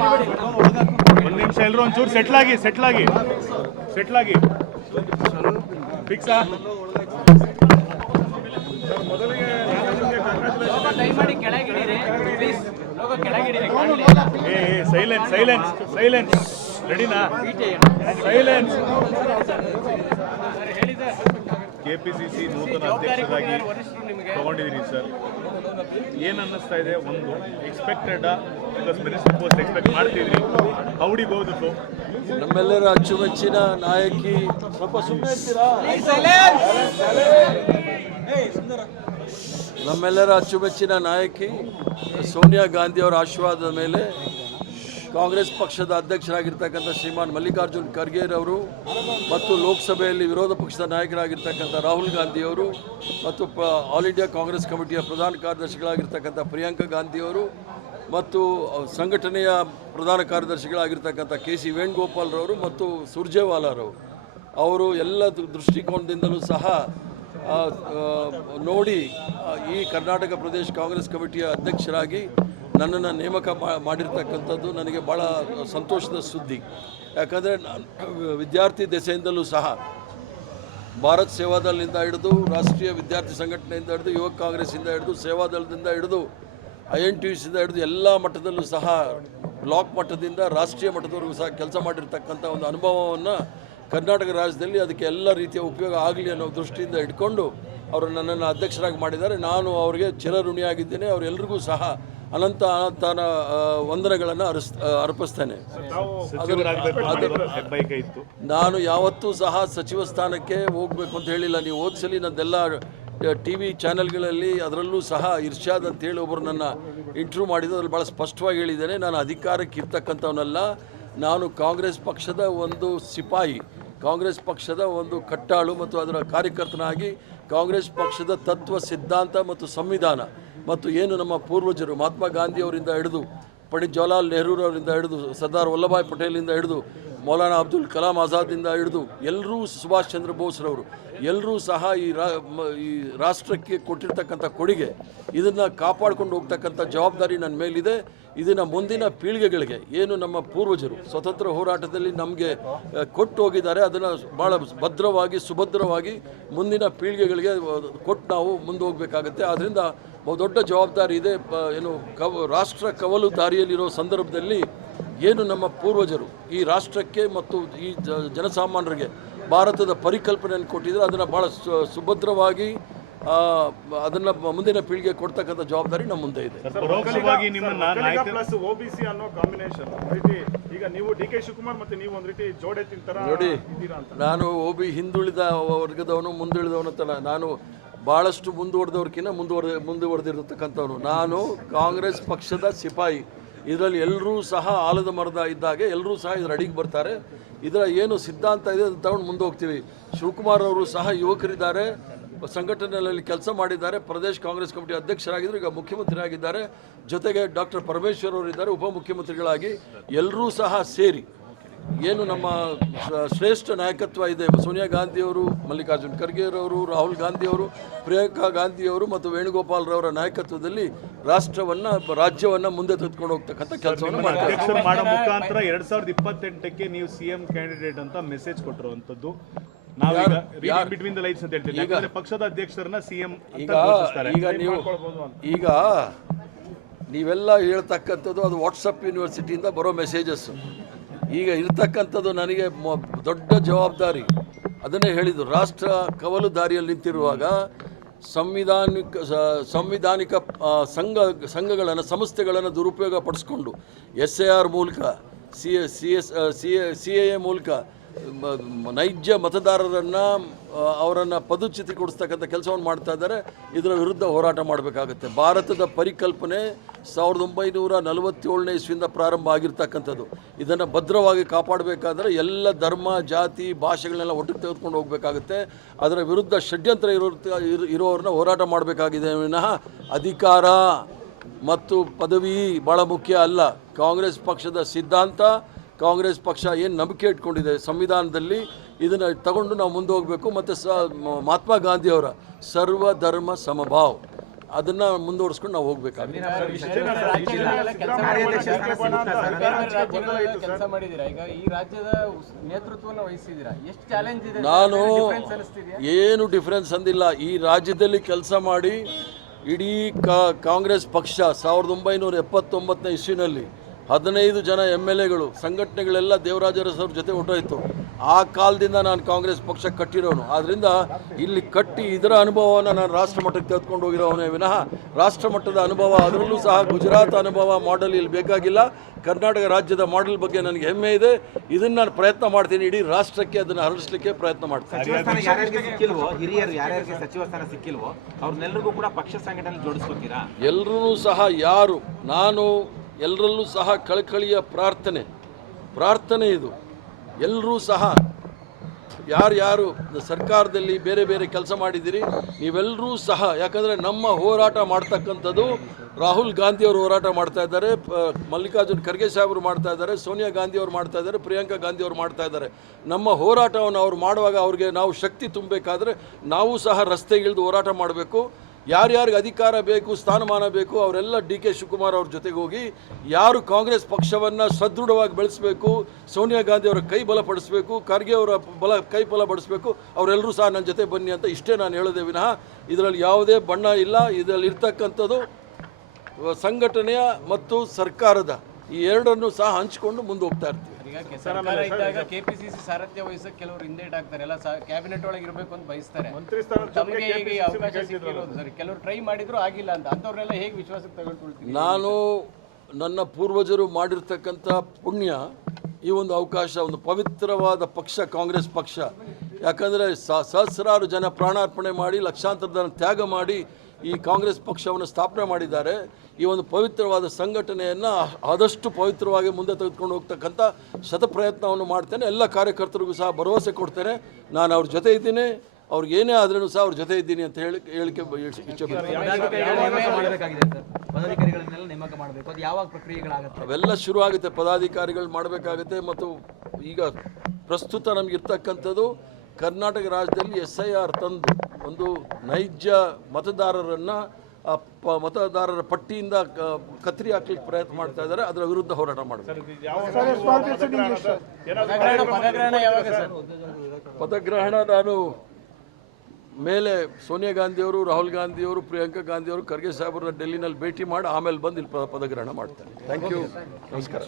ಒಂದು ನಿಮಿಷ ಎಲ್ಲರೂ ಒಂಚೂರು ಸೆಟ್ಲ್ ಆಗಿ ಫಿಕ್ಸಾ ಸೈಲೆನ್ಸ್ ರೆಡಿನಾ ಸೈಲೆನ್ಸ್ ಕೆಪಿಸಿಸಿ ನೂತನ ಅಧ್ಯಕ್ಷರಾಗಿ ತಗೊಂಡಿದ್ದೀರಿ ಸರ್, ಏನು ಅನ್ನಿಸ್ತಾ ಇದೆ? ಒಂದು ಎಕ್ಸ್ಪೆಕ್ಟೆಡ್ ಮಿನಿಸ್ಟರ್ ಪೋಸ್ಟ್ ಎಕ್ಸ್ಪೆಕ್ಟ್ ಮಾಡ್ತಿದ್ರಿ, ಹೌಡಿಗೆ ಹೋಗ್ಬಿಟ್ಟು ನಮ್ಮೆಲ್ಲರ ಅಚ್ಚುಮೆಚ್ಚಿನ ನಾಯಕಿ ಸ್ವಲ್ಪ ಸುಮ್ಮನೆ ಇರ್ತೀರಾ? ನಮ್ಮೆಲ್ಲರ ಅಚ್ಚುಮೆಚ್ಚಿನ ನಾಯಕಿ ಸೋನಿಯಾ ಗಾಂಧಿ ಅವರ ಆಶೀರ್ವಾದದ ಮೇಲೆ ಕಾಂಗ್ರೆಸ್ ಪಕ್ಷದ ಅಧ್ಯಕ್ಷರಾಗಿರ್ತಕ್ಕಂಥ ಶ್ರೀಮಾನ್ ಮಲ್ಲಿಕಾರ್ಜುನ್ ಖರ್ಗೆ ಅವರು ಮತ್ತು ಲೋಕಸಭೆಯಲ್ಲಿ ವಿರೋಧ ಪಕ್ಷದ ನಾಯಕರಾಗಿರ್ತಕ್ಕಂಥ ರಾಹುಲ್ ಗಾಂಧಿಯವರು ಮತ್ತು ಆಲ್ ಇಂಡಿಯಾ ಕಾಂಗ್ರೆಸ್ ಕಮಿಟಿಯ ಪ್ರಧಾನ ಕಾರ್ಯದರ್ಶಿಗಳಾಗಿರ್ತಕ್ಕಂಥ ಪ್ರಿಯಾಂಕಾ ಗಾಂಧಿಯವರು ಮತ್ತು ಸಂಘಟನೆಯ ಪ್ರಧಾನ ಕಾರ್ಯದರ್ಶಿಗಳಾಗಿರ್ತಕ್ಕಂಥ ಕೆ.ಸಿ. ವೇಣುಗೋಪಾಲ್ರವರು ಮತ್ತು ಸುರ್ಜೇವಾಲಾರವರು ಅವರು ಎಲ್ಲ ದೃಷ್ಟಿಕೋನದಿಂದಲೂ ಸಹ ನೋಡಿ ಈ ಕರ್ನಾಟಕ ಪ್ರದೇಶ ಕಾಂಗ್ರೆಸ್ ಕಮಿಟಿಯ ಅಧ್ಯಕ್ಷರಾಗಿ ನನ್ನನ್ನು ನೇಮಕ ಮಾಡಿರ್ತಕ್ಕಂಥದ್ದು ನನಗೆ ಭಾಳ ಸಂತೋಷದ ಸುದ್ದಿ. ಯಾಕಂದರೆ ವಿದ್ಯಾರ್ಥಿ ದೆಸೆಯಿಂದಲೂ ಸಹ ಭಾರತ್ ಸೇವಾದಳದಿಂದ ಹಿಡಿದು ರಾಷ್ಟ್ರೀಯ ವಿದ್ಯಾರ್ಥಿ ಸಂಘಟನೆಯಿಂದ ಹಿಡಿದು ಯುವಕ ಕಾಂಗ್ರೆಸ್ಸಿಂದ ಹಿಡಿದು ಸೇವಾದಳದಿಂದ ಹಿಡಿದು INTUCಯಿಂದ ಹಿಡಿದು ಎಲ್ಲ ಮಟ್ಟದಲ್ಲೂ ಸಹ ಬ್ಲಾಕ್ ಮಟ್ಟದಿಂದ ರಾಷ್ಟ್ರೀಯ ಮಟ್ಟದವರೆಗೂ ಸಹ ಕೆಲಸ ಮಾಡಿರ್ತಕ್ಕಂಥ ಒಂದು ಅನುಭವವನ್ನು ಕರ್ನಾಟಕ ರಾಜ್ಯದಲ್ಲಿ ಅದಕ್ಕೆ ಎಲ್ಲ ರೀತಿಯ ಉಪಯೋಗ ಆಗಲಿ ಅನ್ನೋ ದೃಷ್ಟಿಯಿಂದ ಇಟ್ಕೊಂಡು ಅವರು ನನ್ನನ್ನು ಅಧ್ಯಕ್ಷರಾಗಿ ಮಾಡಿದ್ದಾರೆ. ನಾನು ಅವರಿಗೆ ಚಿರಋಣಿಯಾಗಿದ್ದೇನೆ. ಅವರೆಲ್ಲರಿಗೂ ಸಹ ಅನಂತ ವಂದನೆಗಳನ್ನು ಅರ್ಪಿಸ್ತೇನೆ. ನಾನು ಯಾವತ್ತೂ ಸಹ ಸಚಿವ ಸ್ಥಾನಕ್ಕೆ ಹೋಗಬೇಕು ಅಂತ ಹೇಳಿಲ್ಲ. ನೀವು ಓದಿಸಲಿ ನನ್ನೆಲ್ಲ TV ಚಾನೆಲ್ಗಳಲ್ಲಿ ಅದರಲ್ಲೂ ಸಹ ಇರ್ಷಾದ್ ಅಂತೇಳಿ ಒಬ್ಬರು ನನ್ನ ಇಂಟರ್ವ್ಯೂ ಮಾಡಿದ್ದು ಅದ್ರಲ್ಲಿ ಭಾಳ ಸ್ಪಷ್ಟವಾಗಿ ಹೇಳಿದ್ದೇನೆ. ನಾನು ಅಧಿಕಾರಕ್ಕೆ ಇರ್ತಕ್ಕಂಥವನಲ್ಲ, ನಾನು ಕಾಂಗ್ರೆಸ್ ಪಕ್ಷದ ಒಂದು ಸಿಪಾಯಿ, ಕಾಂಗ್ರೆಸ್ ಪಕ್ಷದ ಒಂದು ಕಟ್ಟಾಳು ಮತ್ತು ಅದರ ಕಾರ್ಯಕರ್ತನಾಗಿ ಕಾಂಗ್ರೆಸ್ ಪಕ್ಷದ ತತ್ವ ಸಿದ್ಧಾಂತ ಮತ್ತು ಸಂವಿಧಾನ ಮತ್ತು ಏನು ನಮ್ಮ ಪೂರ್ವಜರು ಮಹಾತ್ಮ ಗಾಂಧಿಯವರಿಂದ ಹಿಡಿದು ಪಂಡಿತ್ ಜವಾಹರ್ಲಾಲ್ ನೆಹರೂರವರಿಂದ ಹಿಡಿದು ಸರ್ದಾರ್ ವಲ್ಲಭಾಯ್ ಪಟೇಲಿಂದ ಹಿಡಿದು ಮೌಲಾನಾ ಅಬ್ದುಲ್ ಕಲಾಂ ಆಜಾದಿಂದ ಹಿಡಿದು ಎಲ್ಲರೂ ಸುಭಾಷ್ ಚಂದ್ರ ಬೋಸ್ರವರು ಎಲ್ಲರೂ ಸಹ ಈ ರಾಷ್ಟ್ರಕ್ಕೆ ಕೊಟ್ಟಿರ್ತಕ್ಕಂಥ ಕೊಡುಗೆ ಇದನ್ನು ಕಾಪಾಡಿಕೊಂಡು ಹೋಗ್ತಕ್ಕಂಥ ಜವಾಬ್ದಾರಿ ನನ್ನ ಮೇಲಿದೆ. ಇದನ್ನು ಮುಂದಿನ ಪೀಳಿಗೆಗಳಿಗೆ ಏನು ನಮ್ಮ ಪೂರ್ವಜರು ಸ್ವತಂತ್ರ ಹೋರಾಟದಲ್ಲಿ ನಮಗೆ ಕೊಟ್ಟು ಹೋಗಿದ್ದಾರೆ ಅದನ್ನು ಭಾಳ ಭದ್ರವಾಗಿ ಸುಭದ್ರವಾಗಿ ಮುಂದಿನ ಪೀಳಿಗೆಗಳಿಗೆ ಕೊಟ್ಟು ನಾವು ಮುಂದೆ ಹೋಗಬೇಕಾಗತ್ತೆ. ಆದ್ದರಿಂದ ಬಹುದೊಡ್ಡ ಜವಾಬ್ದಾರಿ ಇದೆ. ಏನು ರಾಷ್ಟ್ರ ಕವಲು ದಾರಿಯಲ್ಲಿರೋ ಸಂದರ್ಭದಲ್ಲಿ ಏನು ನಮ್ಮ ಪೂರ್ವಜರು ಈ ರಾಷ್ಟ್ರಕ್ಕೆ ಮತ್ತು ಈ ಜನಸಾಮಾನ್ಯರಿಗೆ ಭಾರತದ ಪರಿಕಲ್ಪನೆಯನ್ನು ಕೊಟ್ಟಿದ್ದಾರೆ ಅದನ್ನು ಭಾಳ ಸುಭದ್ರವಾಗಿ ಅದನ್ನು ಮುಂದಿನ ಪೀಳಿಗೆ ಕೊಡ್ತಕ್ಕಂಥ ಜವಾಬ್ದಾರಿ ನಮ್ಮ ಮುಂದೆ ಇದೆ. ನೋಡಿ, ನಾನು ಹಿಂದುಳಿದ ವರ್ಗದವನು ಮುಂದುಳಿದವನಂತಲ್ಲ, ನಾನು ಭಾಳಷ್ಟು ಮುಂದುವರೆದವ್ರಕ್ಕಿಂತ ಮುಂದುವರೆದಿರತಕ್ಕಂಥವನು. ನಾನು ಕಾಂಗ್ರೆಸ್ ಪಕ್ಷದ ಸಿಪಾಯಿ. ಇದರಲ್ಲಿ ಎಲ್ಲರೂ ಸಹ ಆಲದ ಮರದ ಇದ್ದಾಗೆ ಎಲ್ಲರೂ ಸಹ ಇದರ ಅಡಿಗೆ ಬರ್ತಾರೆ. ಇದರ ಏನು ಸಿದ್ಧಾಂತ ಇದೆ ಅದನ್ನು ತಗೊಂಡು ಮುಂದೆ ಹೋಗ್ತೀವಿ. ಶಿವಕುಮಾರ್ ಅವರು ಸಹ ಯುವಕರಿದ್ದಾರೆ, ಸಂಘಟನೆಯಲ್ಲಿ ಕೆಲಸ ಮಾಡಿದ್ದಾರೆ, ಪ್ರದೇಶ ಕಾಂಗ್ರೆಸ್ ಕಮಿಟಿ ಅಧ್ಯಕ್ಷರಾಗಿದ್ದರು, ಈಗ ಮುಖ್ಯಮಂತ್ರಿ ಆಗಿದ್ದಾರೆ. ಜೊತೆಗೆ ಡಾಕ್ಟರ್ ಪರಮೇಶ್ವರ್ ಅವರಿದ್ದಾರೆ ಉಪಮುಖ್ಯಮಂತ್ರಿಗಳಾಗಿ. ಎಲ್ಲರೂ ಸಹ ಸೇರಿ ಏನು ನಮ್ಮ ಶ್ರೇಷ್ಠ ನಾಯಕತ್ವ ಇದೆ, ಸೋನಿಯಾ ಗಾಂಧಿಯವರು, ಮಲ್ಲಿಕಾರ್ಜುನ್ ಖರ್ಗೆರವರು, ರಾಹುಲ್ ಗಾಂಧಿಯವರು, ಪ್ರಿಯಾಂಕಾ ಗಾಂಧಿಯವರು ಮತ್ತು ವೇಣುಗೋಪಾಲ್ರವರ ನಾಯಕತ್ವದಲ್ಲಿ ರಾಜ್ಯವನ್ನು ಮುಂದೆ ತೆಗೆದುಕೊಂಡು ಹೋಗ್ತಕ್ಕಂಥ ಕೆಲಸವನ್ನು ಮಾಡ್ತಾರೆ. ಮುಖಾಂತರ 2028ಕ್ಕೆ ನೀವು CM ಕ್ಯಾಂಡಿಡೇಟ್ ಅಂತ ಮೆಸೇಜ್ ಕೊಟ್ಟಿರುವಂಥದ್ದು ಪಕ್ಷದ ಅಧ್ಯಕ್ಷರನ್ನ CM ಈಗ ನೀವೆಲ್ಲ ಹೇಳ್ತಕ್ಕಂಥದ್ದು ಅದು ವಾಟ್ಸಪ್ ಯೂನಿವರ್ಸಿಟಿಯಿಂದ ಬರೋ ಮೆಸೇಜಸ್. ಈಗ ಇರ್ತಕ್ಕಂಥದ್ದು ನನಗೆ ದೊಡ್ಡ ಜವಾಬ್ದಾರಿ. ಅದನ್ನೇ ಹೇಳಿದ್ದು, ರಾಷ್ಟ್ರ ಕವಲು ದಾರಿಯಲ್ಲಿ ನಿಂತಿರುವಾಗ ಸಂವಿಧಾನಿಕ ಸಂಘಗಳನ್ನು ಸಂಸ್ಥೆಗಳನ್ನು ದುರುಪಯೋಗ ಪಡಿಸ್ಕೊಂಡು SIR ಮೂಲಕ CAA ಮೂಲಕ ನೈಜ ಮತದಾರರನ್ನು ಅವರನ್ನು ಪದಚ್ಯುತಿ ಕೊಡಿಸ್ತಕ್ಕಂಥ ಕೆಲಸವನ್ನು ಮಾಡ್ತಾ ಇದ್ದಾರೆ. ಇದರ ವಿರುದ್ಧ ಹೋರಾಟ ಮಾಡಬೇಕಾಗುತ್ತೆ. ಭಾರತದ ಪರಿಕಲ್ಪನೆ 1947ನೇ ಇಸ್ವಿಯಿಂದ ಪ್ರಾರಂಭ ಆಗಿರ್ತಕ್ಕಂಥದ್ದು. ಇದನ್ನು ಭದ್ರವಾಗಿ ಕಾಪಾಡಬೇಕಾದ್ರೆ ಎಲ್ಲ ಧರ್ಮ ಜಾತಿ ಭಾಷೆಗಳನ್ನೆಲ್ಲ ಒಟ್ಟಿಗೆ ತೆಗೆದುಕೊಂಡು ಹೋಗಬೇಕಾಗುತ್ತೆ. ಅದರ ವಿರುದ್ಧ ಷಡ್ಯಂತ್ರ ಇರೋರನ್ನ ಹೋರಾಟ ಮಾಡಬೇಕಾಗಿದೆ ವಿನಃ ಅಧಿಕಾರ ಮತ್ತು ಪದವಿ ಭಾಳ ಮುಖ್ಯ ಅಲ್ಲ. ಕಾಂಗ್ರೆಸ್ ಪಕ್ಷದ ಸಿದ್ಧಾಂತ, ಕಾಂಗ್ರೆಸ್ ಪಕ್ಷ ಏನು ನಂಬಿಕೆ ಇಟ್ಕೊಂಡಿದೆ ಸಂವಿಧಾನದಲ್ಲಿ, ಇದನ್ನು ತಗೊಂಡು ನಾವು ಮುಂದೆ ಹೋಗಬೇಕು. ಮತ್ತು ಮಹಾತ್ಮ ಗಾಂಧಿಯವರ ಸರ್ವಧರ್ಮ ಸಮಭಾವ್ ಅದನ್ನು ಮುಂದುವರಿಸ್ಕೊಂಡು ನಾವು ಹೋಗ್ಬೇಕಾಗುತ್ತೆ. ಕೆಲಸ ಮಾಡಿದ್ದೀರಾ, ಈಗ ಈ ರಾಜ್ಯದ ನೇತೃತ್ವವನ್ನು ವಹಿಸಿದ್ದೀರಾ, ಎಷ್ಟು ಚಾಲೆಂಜ್ ಇದೆ? ನಾನು ಏನು ಡಿಫ್ರೆನ್ಸ್ ಅಂದಿಲ್ಲ. ಈ ರಾಜ್ಯದಲ್ಲಿ ಕೆಲಸ ಮಾಡಿ ಇಡೀ ಕಾಂಗ್ರೆಸ್ ಪಕ್ಷ 1979ನೇ ಇಸ್ವಿನಲ್ಲಿ 15 ಜನ MLAಗಳು ಸಂಘಟನೆಗಳೆಲ್ಲ ದೇವರಾಜ ಅರಸವ್ರ ಜೊತೆ ಹೊರಟೋಯ್ತು. ಆ ಕಾಲದಿಂದ ನಾನು ಕಾಂಗ್ರೆಸ್ ಪಕ್ಷ ಕಟ್ಟಿರೋನು. ಆದ್ದರಿಂದ ಇಲ್ಲಿ ಕಟ್ಟಿ ಇದರ ಅನುಭವವನ್ನು ನಾನು ರಾಷ್ಟ್ರ ಮಟ್ಟಕ್ಕೆ ತೆಗೆದುಕೊಂಡು ಹೋಗಿರೋವನೇ ವಿನಃ ರಾಷ್ಟ್ರ ಮಟ್ಟದ ಅನುಭವ, ಅದರಲ್ಲೂ ಸಹ ಗುಜರಾತ್ ಅನುಭವ ಮಾಡೆಲ್ ಇಲ್ಲಿ ಬೇಕಾಗಿಲ್ಲ. ಕರ್ನಾಟಕ ರಾಜ್ಯದ ಮಾಡೆಲ್ ಬಗ್ಗೆ ನನಗೆ ಹೆಮ್ಮೆ ಇದೆ. ಇದನ್ನು ನಾನು ಪ್ರಯತ್ನ ಮಾಡ್ತೀನಿ, ಇಡೀ ರಾಷ್ಟ್ರಕ್ಕೆ ಅದನ್ನು ಹರಡಿಸಲಿಕ್ಕೆ ಪ್ರಯತ್ನ ಮಾಡ್ತೀನಿ. ಸಚಿವ ಸ್ಥಾನ ಯಾರ್ಯಾರಿಗೆ ಸಿಕ್ಕಿಲ್ವೋ, ಹಿರಿಯರು ಯಾರ್ಯಾರಿಗೆ ಸಚಿವ ಸ್ಥಾನ ಸಿಕ್ಕಿಲ್ವೋ ಅವ್ರನ್ನೆಲ್ಲರಿಗೂ ಕೂಡ ಪಕ್ಷ ಸಂಘಟನೆ ಜೋಡಿಸ್ಕೊತೀರಾ? ಎಲ್ಲರೂ ಸಹ ಯಾರು, ನಾನು ಎಲ್ಲರಲ್ಲೂ ಸಹ ಕಳಕಳಿಯ ಪ್ರಾರ್ಥನೆ ಇದು. ಎಲ್ಲರೂ ಸಹ ಯಾರು ಸರ್ಕಾರದಲ್ಲಿ ಬೇರೆ ಬೇರೆ ಕೆಲಸ ಮಾಡಿದ್ದೀರಿ ನೀವೆಲ್ಲರೂ ಸಹ, ಯಾಕಂದರೆ ನಮ್ಮ ಹೋರಾಟ ಮಾಡ್ತಕ್ಕಂಥದ್ದು ರಾಹುಲ್ ಗಾಂಧಿಯವರು ಹೋರಾಟ ಮಾಡ್ತಾ ಇದ್ದಾರೆ, ಮಲ್ಲಿಕಾರ್ಜುನ್ ಖರ್ಗೆ ಸಾಹೇಬರು ಮಾಡ್ತಾ ಇದ್ದಾರೆ, ಸೋನಿಯಾ ಗಾಂಧಿಯವರು ಮಾಡ್ತಾ ಇದ್ದಾರೆ, ಪ್ರಿಯಾಂಕಾ ಗಾಂಧಿಯವರು ಮಾಡ್ತಾ ಇದ್ದಾರೆ. ನಮ್ಮ ಹೋರಾಟವನ್ನು ಅವ್ರು ಮಾಡುವಾಗ ಅವ್ರಿಗೆ ನಾವು ಶಕ್ತಿ ತುಂಬಬೇಕಾದ್ರೆ ನಾವು ಸಹ ರಸ್ತೆಗಿಳಿದು ಹೋರಾಟ ಮಾಡಬೇಕು. ಯಾರ್ಯಾರಿಗೆ ಅಧಿಕಾರ ಬೇಕು, ಸ್ಥಾನಮಾನ ಬೇಕು, ಅವರೆಲ್ಲ DK ಶಿವಕುಮಾರ್ ಅವ್ರ ಜೊತೆಗೆ ಹೋಗಿ ಯಾರು ಕಾಂಗ್ರೆಸ್ ಪಕ್ಷವನ್ನು ಸದೃಢವಾಗಿ ಬೆಳೆಸಬೇಕು, ಸೋನಿಯಾ ಗಾಂಧಿ ಅವರ ಕೈ ಬಲಪಡಿಸಬೇಕು, ಖರ್ಗೆ ಅವರ ಕೈ ಬಲಪಡಿಸಬೇಕು, ಅವರೆಲ್ಲರೂ ಸಹ ನನ್ನ ಜೊತೆ ಬನ್ನಿ ಅಂತ ಇಷ್ಟೇ ನಾನು ಹೇಳೋದೇ ವಿನಃ ಇದರಲ್ಲಿ ಯಾವುದೇ ಬಣ್ಣ ಇಲ್ಲ. ಇದರಲ್ಲಿ ಇರ್ತಕ್ಕಂಥದ್ದು ಸಂಘಟನೆಯ ಮತ್ತು ಸರ್ಕಾರದ ಈ ಎರಡನ್ನು ಸಹ ಹಂಚಿಕೊಂಡು ಮುಂದೆ ಹೋಗ್ತಾ ಇರ್ತೀವಿ. ಈಗ ಸರ್ಕಾರ ಇದ್ದಾಗ KPCC ಸಾರಥ್ಯ ವಹಿಸಕ್ಕೆ ಕೆಲವರು ಹಿಂದೇಟಾಗ್ತಾರೆ, ಎಲ್ಲ ಕ್ಯಾಬಿನೆಟ್ ಒಳಗೆ ಇರಬೇಕು ಅಂತ ಬಯಸ್ತಾರೆ. ತಮಗೆ ಈಗ ಈ ಅವಕಾಶ ಸಿಕ್ಕಿರೋದು ಸರಿ, ಕೆಲವರು ಟ್ರೈ ಮಾಡಿದ್ರು ಆಗಿಲ್ಲ ಅಂತ, ಅಂಥವ್ರನ್ನೆಲ್ಲ ಹೇಗೆ ವಿಶ್ವಾಸಕ್ಕೆ ತಗೊಳ್ಕೊಳ್ತೀವಿ? ನಾನು ನನ್ನ ಪೂರ್ವಜರು ಮಾಡಿರ್ತಕ್ಕಂಥ ಪುಣ್ಯ ಈ ಒಂದು ಅವಕಾಶ, ಒಂದು ಪವಿತ್ರವಾದ ಪಕ್ಷ ಕಾಂಗ್ರೆಸ್ ಪಕ್ಷ. ಯಾಕಂದರೆ ಸಹಸ್ರಾರು ಜನ ಪ್ರಾಣಾರ್ಪಣೆ ಮಾಡಿ ಲಕ್ಷಾಂತರ ಜನ ತ್ಯಾಗ ಮಾಡಿ ಈ ಕಾಂಗ್ರೆಸ್ ಪಕ್ಷವನ್ನು ಸ್ಥಾಪನೆ ಮಾಡಿದ್ದಾರೆ. ಈ ಒಂದು ಪವಿತ್ರವಾದ ಸಂಘಟನೆಯನ್ನು ಆದಷ್ಟು ಪವಿತ್ರವಾಗಿ ಮುಂದೆ ತೆಗೆದುಕೊಂಡು ಹೋಗ್ತಕ್ಕಂಥ ಶತಪ್ರಯತ್ನವನ್ನು ಮಾಡ್ತೇನೆ. ಎಲ್ಲ ಕಾರ್ಯಕರ್ತರಿಗೂ ಸಹ ಭರವಸೆ ಕೊಡ್ತೇನೆ, ನಾನು ಅವ್ರ ಜೊತೆ ಇದ್ದೀನಿ, ಅವ್ರಿಗೆ ಏನೇ ಆದ್ರೂ ಸಹ ಅವ್ರ ಜೊತೆ ಇದ್ದೀನಿ ಅಂತ ಹೇಳಿಕೆ ಇಚ್ಛೆಪಡ್ತೀನಿ. ಪದಾಧಿಕಾರಿಗಳನ್ನೆಲ್ಲ ನೇಮಕ ಮಾಡಬೇಕು, ಅದು ಯಾವಾಗ ಪ್ರಕ್ರಿಯೆಗಳಾಗುತ್ತೆ? ಅವೆಲ್ಲ ಶುರು ಆಗುತ್ತೆ, ಪದಾಧಿಕಾರಿಗಳು ಮಾಡಬೇಕಾಗುತ್ತೆ. ಮತ್ತು ಈಗ ಪ್ರಸ್ತುತ ನಮಗಿರ್ತಕ್ಕಂಥದ್ದು ಕರ್ನಾಟಕ ರಾಜ್ಯದಲ್ಲಿ SIR ತಂದು ಒಂದು ನೈಜ ಮತದಾರರನ್ನು ಮತದಾರರ ಪಟ್ಟಿಯಿಂದ ಕತ್ತರಿ ಹಾಕ್ಲಿಕ್ಕೆ ಪ್ರಯತ್ನ ಮಾಡ್ತಾ ಇದ್ದಾರೆ. ಅದರ ವಿರುದ್ಧ ಹೋರಾಟ ಮಾಡಬೇಕು. ಪದಗ್ರಹಣ ನಾನು ಮೇಲೆ ಸೋನಿಯಾ ಗಾಂಧಿಯವರು, ರಾಹುಲ್ ಗಾಂಧಿಯವರು, ಪ್ರಿಯಾಂಕಾ ಗಾಂಧಿಯವರು, ಖರ್ಗೆ ಸಾಹೇಬರನ್ನ ಡೆಲ್ಲಿನಲ್ಲಿ ಭೇಟಿ ಮಾಡಿ ಆಮೇಲೆ ಬಂದು ಇಲ್ಲಿ ಪದಗ್ರಹಣ ಮಾಡ್ತಾರೆ. ಥ್ಯಾಂಕ್ ಯು, ನಮಸ್ಕಾರ.